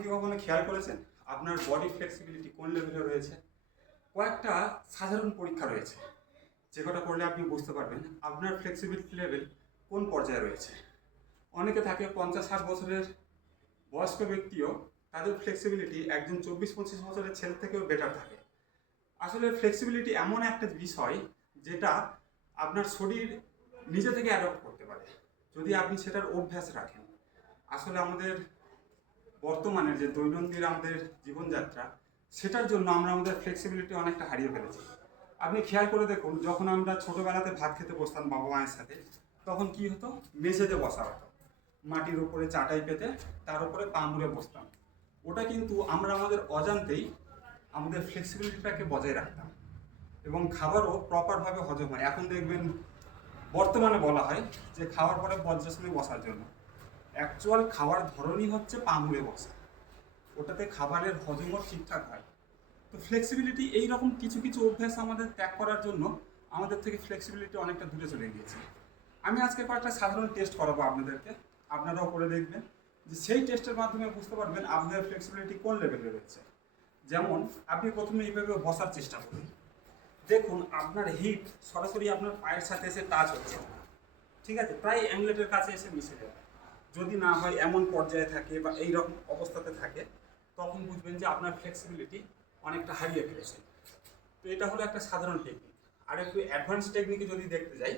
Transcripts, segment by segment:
কি কখনো খেয়াল করেছেন আপনার বডি ফ্লেক্সিবিলিটি কোন লেভেলে রয়েছে? কয়েকটা সাধারণ পরীক্ষা রয়েছে, যে কটা করলে আপনি বুঝতে পারবেন আপনার ফ্লেক্সিবিলিটি লেভেল কোন পর্যায়ে রয়েছে। অনেকে থাকে 50-60 বছরের বয়স্ক ব্যক্তিও তাদের ফ্লেক্সিবিলিটি একজন 24-25 বছরের ছেলে থেকেও বেটার থাকে। আসলে ফ্লেক্সিবিলিটি এমন একটা বিষয় যেটা আপনার শরীর নিজে থেকে অ্যাডপ্ট করতে পারে, যদি আপনি সেটার অভ্যাস রাখেন। আসলে আমাদের বর্তমানে যে দৈনন্দিন আমাদের জীবনযাত্রা, সেটার জন্য আমরা আমাদের ফ্লেক্সিবিলিটি অনেকটা হারিয়ে ফেলেছি। আপনি খেয়াল করে দেখুন, যখন আমরা ছোটোবেলাতে ভাত খেতে বসতাম বাবা মায়ের সাথে, তখন কি হতো, মেঝেতে বসা হতো, মাটির উপরে চাটাই পেতে তার উপরে পা মুড়ে বসতাম। ওটা কিন্তু আমরা আমাদের অজান্তেই আমাদের ফ্লেক্সিবিলিটিটাকে বজায় রাখতাম এবং খাবারও প্রপারভাবে হজম হয়। এখন দেখবেন বর্তমানে বলা হয় যে খাওয়ার পরে বজ্রাসনে বসার জন্য, অ্যাকচুয়াল খাওয়ার ধরনই হচ্ছে পা মুড়ে বসা, ওটাতে খাবারের হজমও ঠিকঠাক হয়। তো ফ্লেক্সিবিলিটি এইরকম কিছু কিছু অভ্যাস আমাদের ত্যাগ করার জন্য আমাদের থেকে ফ্লেক্সিবিলিটি অনেকটা দূরে চলে গিয়েছে। আমি আজকে কয়েকটা সাধারণ টেস্ট করাবো আপনাদেরকে, আপনারাও করে দেখবেন, যে সেই টেস্টের মাধ্যমে বুঝতে পারবেন আপনাদের ফ্লেক্সিবিলিটি কোন লেভেলে রয়েছে। যেমন আপনি প্রথমে এইভাবে বসার চেষ্টা করুন, দেখুন আপনার হিপ সরাসরি আপনার পায়ের সাথে এসে টাচ হচ্ছে, ঠিক আছে, প্রায় অ্যাংলেটের কাছে এসে মিশে যাবে। যদি না হয় এমন পর্যায়ে থাকে বা এই রকম অবস্থাতে থাকে, তখন বুঝবেন যে আপনার ফ্লেক্সিবিলিটি অনেকটা হারিয়ে ফেলেছে। তো এটা হলো একটা সাধারণ টেকনিক। আর একটু অ্যাডভান্স টেকনিকে যদি দেখতে যাই,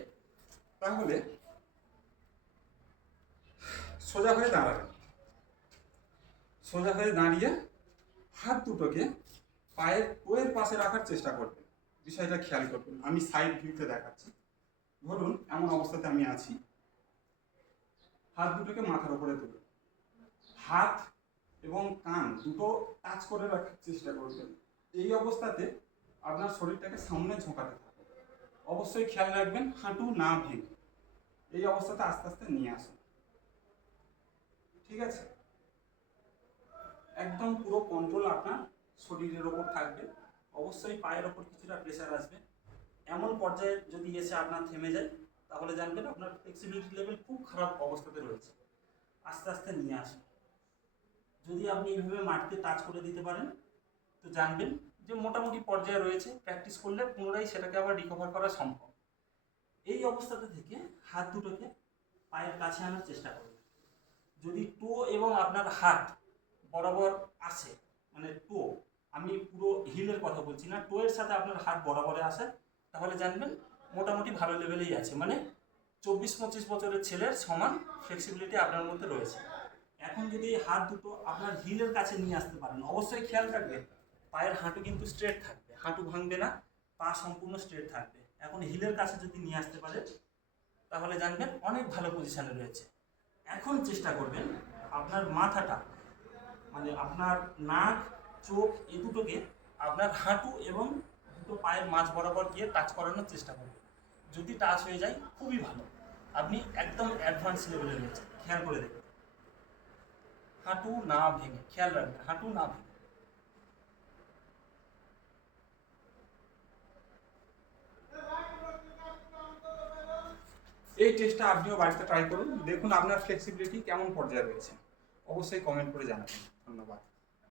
তাহলে সোজা হয়ে দাঁড়াবেন, সোজা হয়ে দাঁড়িয়ে হাত দুটোকে পায়ের টোয়ের পাশে রাখার চেষ্টা করবেন। বিষয়টা খেয়াল করবেন, আমি সাইড ভিউতে দেখাচ্ছি। ধরুন এমন অবস্থাতে আমি আছি, হাত দুটোকে মাথার উপরে তুলুন, হাত এবং কান দুটো টাচ করে রাখার চেষ্টা করবেন। এই অবস্থাতে আপনার শরীরটাকে সামনে ঝোঁকাতে থাকবে। অবশ্যই খেয়াল রাখবেন হাঁটু না ভেঙে, এই অবস্থাতে আস্তে আস্তে নিয়ে আসুন, ঠিক আছে। একদম পুরো কন্ট্রোল আপনার শরীরের ওপর থাকবে। অবশ্যই পায়ের ওপর কিছুটা প্রেশার আসবে। এমন পর্যায়ে যদি এসে আপনার থেমে যায়, তাহলে জানবেন আপনার ফ্লেক্সিবিলিটি লেভেল খুব খারাপ অবস্থাতে রয়েছে। আস্তে আস্তে নিয়ে আসুন। যদি আপনি এইভাবে মাটিতে টাচ করে দিতে পারেন, তো জানবেন যে মোটামুটি পর্যায়ে রয়েছে। প্র্যাকটিস করলে পুনরায় সেটাকে আবার রিকভার করা সম্ভব। এই অবস্থাতে থেকে হাত দুটোকে পায়ের কাছে আনার চেষ্টা করবেন। যদি টো এবং আপনার হাত বরাবর আসে, মানে টো, আমি পুরো হিলের কথা বলছি না, টো এর সাথে আপনার হাত বরাবরে আসে, তাহলে জানবেন মোটামুটি ভালো লেভেলেই আছে, মানে 24-25 বছরের ছেলের সমান ফ্লেক্সিবিলিটি আপনার মধ্যে রয়েছে। এখন যদি এই হাত দুটো আপনার হিলের কাছে নিয়ে আসতে পারেন, অবশ্যই খেয়াল রাখবেন পায়ের হাঁটু কিন্তু স্ট্রেট থাকবে, হাঁটু ভাঙবে না, পা সম্পূর্ণ স্ট্রেট থাকবে। এখন হিলের কাছে যদি নিয়ে আসতে পারে, তাহলে জানবেন অনেক ভালো পজিশনে রয়েছে। এখন চেষ্টা করবেন আপনার মাথাটা, মানে আপনার নাক, চোখ, এই দুটোকে আপনার হাঁটু এবং দুটো পায়ের মাঝ বরাবর গিয়ে টাচ করানোর চেষ্টা করবেন। যদি টাচ হয়ে যায় খুবই ভালো, আপনি একদম অ্যাডভান্স লেভেলে রয়েছে। খেয়াল করে দেখবেন হাঁটু না ভেঙে, খেয়াল রাখবেন হাঁটু না ভেঙে। এই টেস্টটা আপনিও বাড়িতে ট্রাই করুন, দেখুন আপনার ফ্লেক্সিবিলিটি কেমন পর্যায়ে রয়েছে। অবশ্যই কমেন্ট করে জানাবেন। ধন্যবাদ।